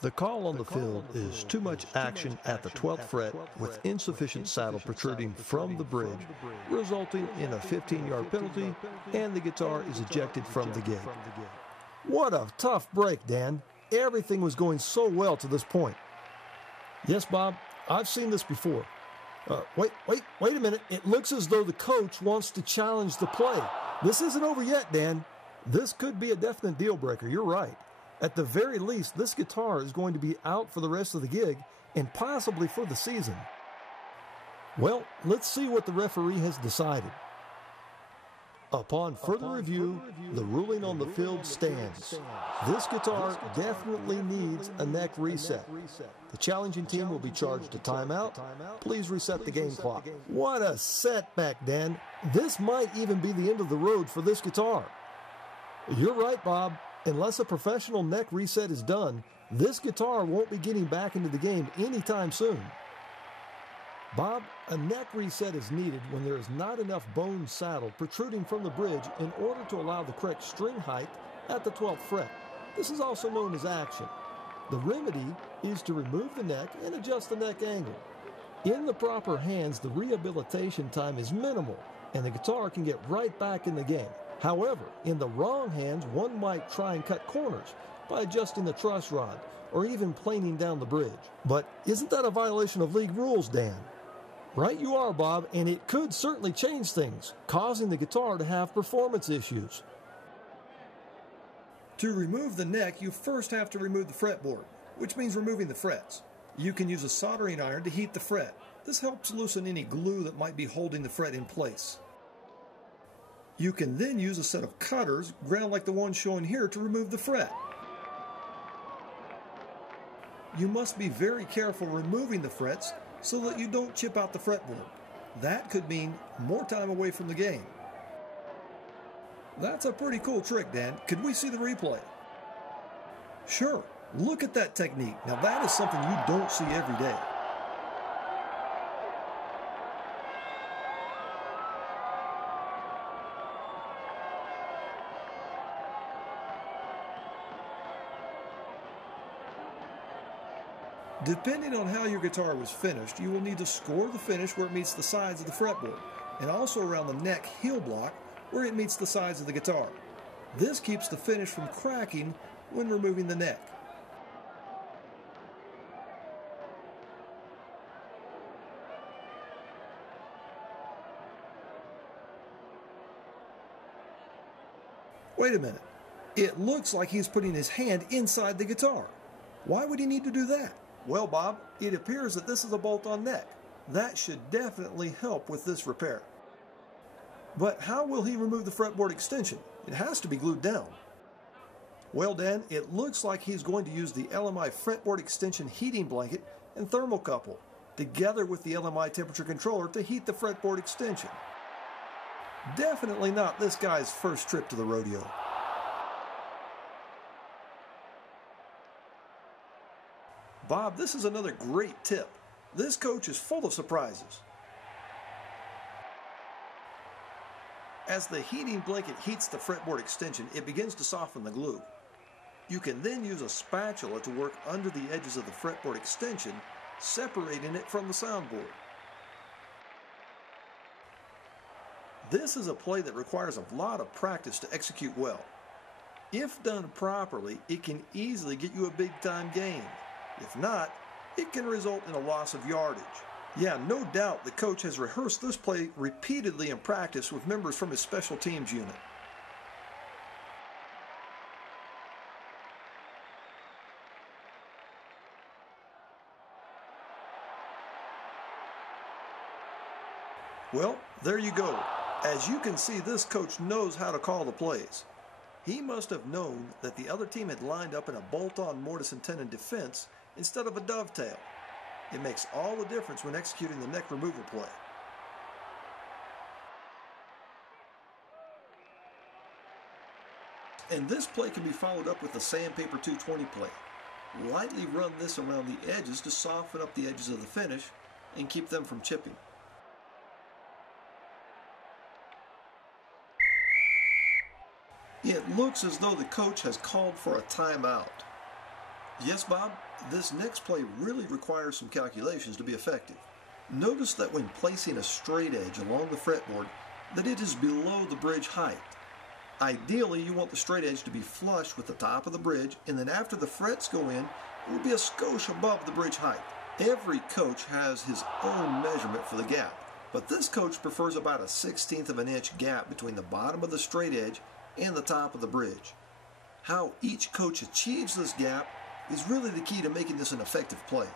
The call on the field is too much action at the 12th fret with insufficient saddle protruding from the bridge, resulting in a 15-yard penalty, and the guitar is ejected from the gig. What a tough break, Dan. Everything was going so well to this point. Yes, Bob, I've seen this before. Wait a minute. It looks as though the coach wants to challenge the play. This isn't over yet, Dan. This could be a definite deal breaker. You're right. At the very least, this guitar is going to be out for the rest of the gig and possibly for the season. Well, let's see what the referee has decided. Upon further review, the ruling on the field stands. This guitar definitely needs a neck reset. The challenging team will be charged a timeout. Please reset the game clock. What a setback, Dan. This might even be the end of the road for this guitar. You're right, Bob. Unless a professional neck reset is done, this guitar won't be getting back into the game anytime soon. Bob, a neck reset is needed when there is not enough bone saddle protruding from the bridge in order to allow the correct string height at the 12th fret. This is also known as action. The remedy is to remove the neck and adjust the neck angle. In the proper hands, the rehabilitation time is minimal, and the guitar can get right back in the game. However, in the wrong hands, one might try and cut corners by adjusting the truss rod or even planing down the bridge. But isn't that a violation of league rules, Dan? Right you are, Bob, and it could certainly change things, causing the guitar to have performance issues. To remove the neck, you first have to remove the fretboard, which means removing the frets. You can use a soldering iron to heat the fret. This helps loosen any glue that might be holding the fret in place. You can then use a set of cutters, ground like the one shown here, to remove the fret. You must be very careful removing the frets so that you don't chip out the fretboard. That could mean more time away from the game. That's a pretty cool trick, Dan. Could we see the replay? Sure. Look at that technique. Now that is something you don't see every day. Depending on how your guitar was finished, you will need to score the finish where it meets the sides of the fretboard, and also around the neck heel block where it meets the sides of the guitar. This keeps the finish from cracking when removing the neck. Wait a minute. It looks like he's putting his hand inside the guitar. Why would he need to do that? Well, Bob, it appears that this is a bolt-on neck. That should definitely help with this repair. But how will he remove the fretboard extension? It has to be glued down. Well, Dan, it looks like he's going to use the LMI fretboard extension heating blanket and thermocouple, together with the LMI temperature controller to heat the fretboard extension. Definitely not this guy's first trip to the rodeo. Bob, this is another great tip. This coach is full of surprises. As the heating blanket heats the fretboard extension, it begins to soften the glue. You can then use a spatula to work under the edges of the fretboard extension, separating it from the soundboard. This is a play that requires a lot of practice to execute well. If done properly, it can easily get you a big-time gain. If not, it can result in a loss of yardage. Yeah, no doubt the coach has rehearsed this play repeatedly in practice with members from his special teams unit. Well, there you go. As you can see, this coach knows how to call the plays. He must have known that the other team had lined up in a bolt-on mortise and tenon defense instead of a dovetail. It makes all the difference when executing the neck removal play. And this play can be followed up with the Sandpaper 220 play. Lightly run this around the edges to soften up the edges of the finish and keep them from chipping. It looks as though the coach has called for a timeout. Yes, Bob? This next play really requires some calculations to be effective. Notice that when placing a straight edge along the fretboard, that it is below the bridge height. Ideally, you want the straight edge to be flush with the top of the bridge, and then after the frets go in, it will be a skosh above the bridge height. Every coach has his own measurement for the gap, but this coach prefers about a 1/16 of an inch gap between the bottom of the straight edge and the top of the bridge. How each coach achieves this gap is really the key to making this an effective play.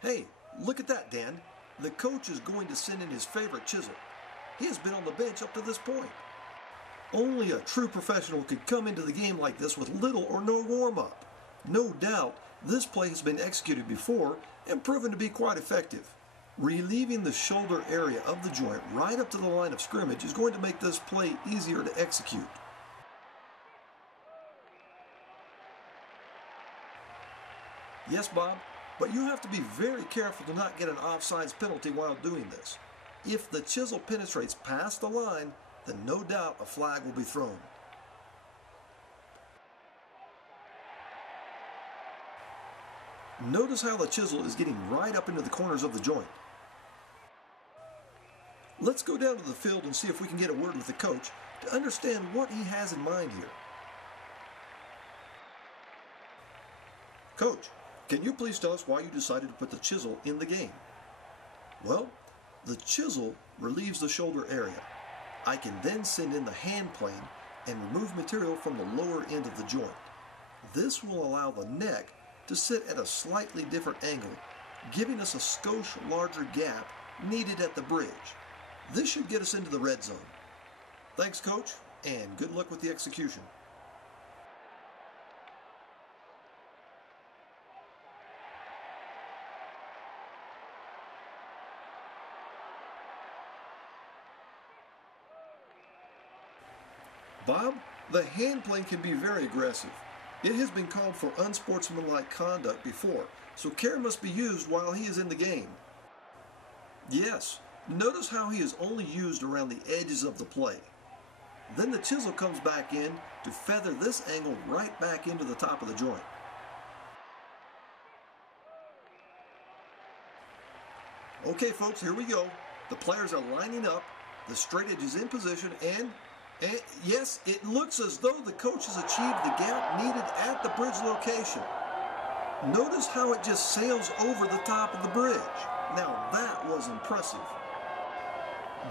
Hey, look at that, Dan. The coach is going to send in his favorite chisel. He has been on the bench up to this point. Only a true professional could come into the game like this with little or no warm-up. No doubt, this play has been executed before and proven to be quite effective. Relieving the shoulder area of the joint right up to the line of scrimmage is going to make this play easier to execute. Yes, Bob, but you have to be very careful to not get an offsides penalty while doing this. If the chisel penetrates past the line, then no doubt a flag will be thrown. Notice how the chisel is getting right up into the corners of the joint. Let's go down to the field and see if we can get a word with the coach to understand what he has in mind here. Coach, can you please tell us why you decided to put the chisel in the game? Well, the chisel relieves the shoulder area. I can then send in the hand plane and remove material from the lower end of the joint. This will allow the neck to sit at a slightly different angle, giving us a skosh larger gap needed at the bridge. This should get us into the red zone. Thanks, Coach, and good luck with the execution. Bob, the hand plane can be very aggressive. It has been called for unsportsmanlike conduct before, so care must be used while he is in the game. Yes, notice how he is only used around the edges of the play. Then the chisel comes back in to feather this angle right back into the top of the joint. Okay folks, here we go. The players are lining up, the straight edge is in position, and yes, it looks as though the coach has achieved the gap needed at the bridge location. Notice how it just sails over the top of the bridge. Now that was impressive.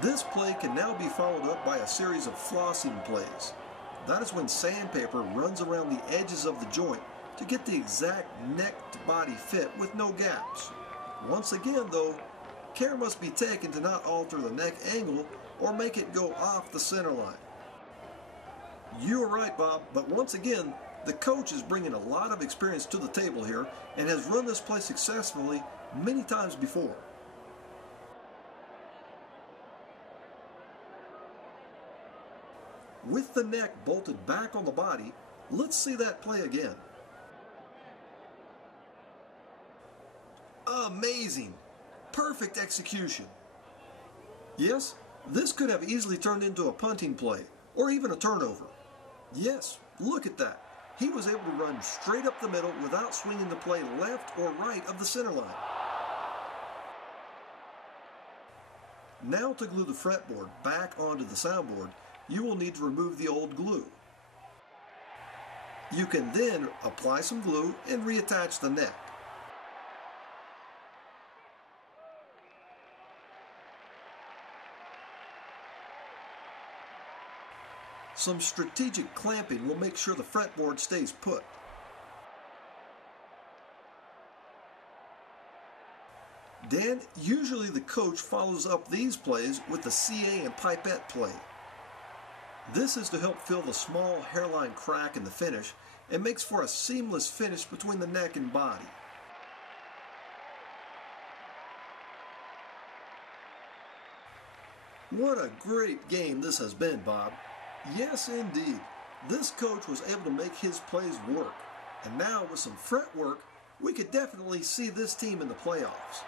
This play can now be followed up by a series of flossing plays. That is when sandpaper runs around the edges of the joint to get the exact neck-to-body fit with no gaps. Once again though, care must be taken to not alter the neck angle or make it go off the center line. You are right, Bob, but once again, the coach is bringing a lot of experience to the table here and has run this play successfully many times before. With the neck bolted back on the body, let's see that play again. Amazing! Perfect execution. Yes, this could have easily turned into a punting play or even a turnover. Yes, look at that. He was able to run straight up the middle without swinging the play left or right of the center line. Now to glue the fretboard back onto the soundboard, you will need to remove the old glue. You can then apply some glue and reattach the neck. Some strategic clamping will make sure the fretboard stays put. Dan, usually the coach follows up these plays with the CA and pipette play. This is to help fill the small hairline crack in the finish and makes for a seamless finish between the neck and body. What a great game this has been, Bob. Yes, indeed. This coach was able to make his plays work. And now with some fret work, we could definitely see this team in the playoffs.